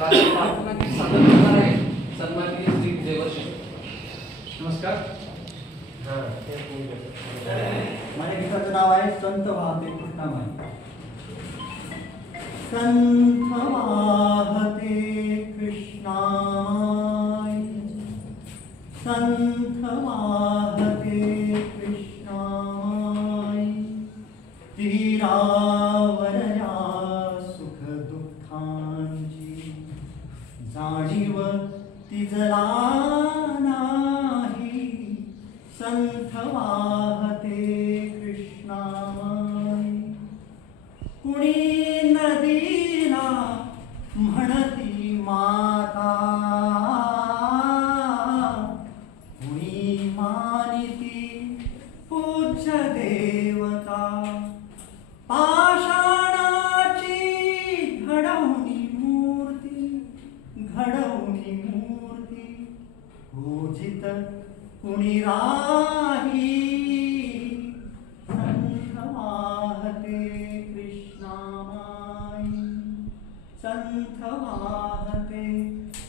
तर आज प्रार्थना की सादर करणार आहे सन्माननीय श्री देवर्षी. नमस्कार. माझ्या गीताचं नाव आहे संत वाहते कृष्णामाई. संत वाहते कृष्णामाई, संत वाहते कृष्णामाई, तीरावरल्या सुख दुःखांची जाणीव तिजला नाही. संत वाहते कृष्णामाई, कुणी नदीला म्हणती माता, कुणी मानिती पूज्य देवता. पाषाणाची घडवणी मूर्ती, घडवणी मूर्ती पूजित कुणी राही. संत वाहते कृष्णामाई, संत वाहते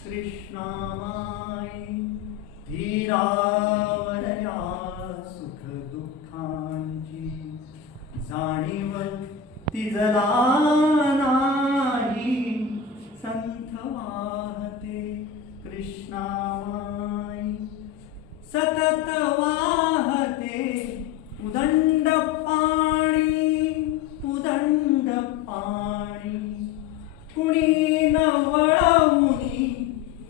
कृष्णामाई, तीरावरल्या सुख दुःखांची जाणीव तिजला नाही. संत वाहते कृष्णामाई, सतत वाहते उदंड पाणी, उदंड पाणी. कुणी न वळवुनी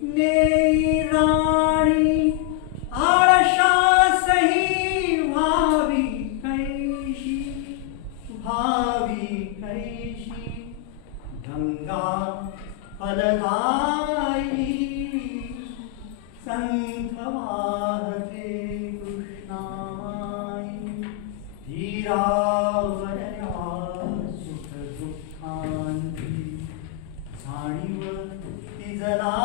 नेई राणी, आळशासही व्हावी कैशी, व्हावी कैशी. गंगा फलदायी. संत वाहते कृष्णामाई, तीरावरल्या सुख दुःखांची जाणीव तिजला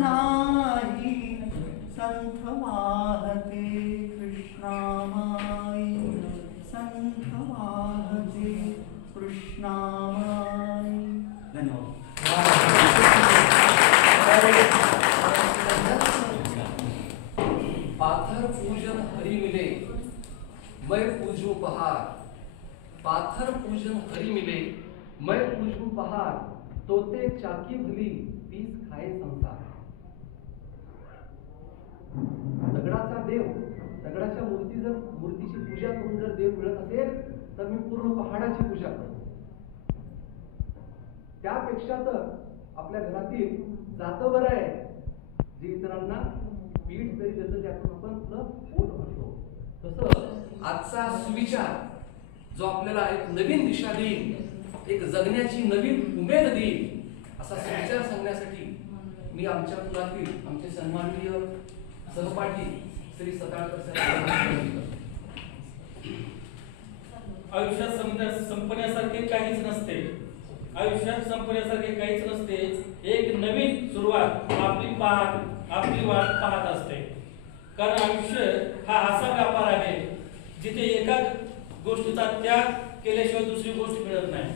नाही. संत वाहते कृष्णामाई, संत वाहते कृष्णामाई. धन्यवाद. पाथर पूजन हरी मिले मैं पूजू पहाड़. पाथर पूजन हरी मिले मैं पूजू पहाड़. तोते चाकी भली पीस खाए संसार. दगडाचा देव, दगडाच्या मूर्तीची पूजा करून जर देव मिळत असेल तर मी पूर्ण पहाडाची पूजा करतो. त्यापेक्षा तर आपल्या घरातील जातं बरं आहे जे इतरांना पीठ तरी देतं, त्यातून आपण आपलं पोट भरतो. तसं आजचा सुविचार जो आपल्याला एक नवीन दिशा देईल, एक जगण्याची नवीन उमेद देईल, असा सुविचार सांगण्यासाठी मी आमच्या कुलातील आमचे सन्माननीय सहपाठी श्री सताळकर साहेब. आयुष्यात संपण्यासारखे काहीच नसते. आयुष्यात संपण्यासारखे काहीच नसते. एक नवीन सुरुवात आपली वाट पाहत असते. कारण आयुष्य हा असा व्यापार आहे जिथे एका गोष्टीचा त्याग केल्याशिवाय दुसरी गोष्ट मिळत नाही.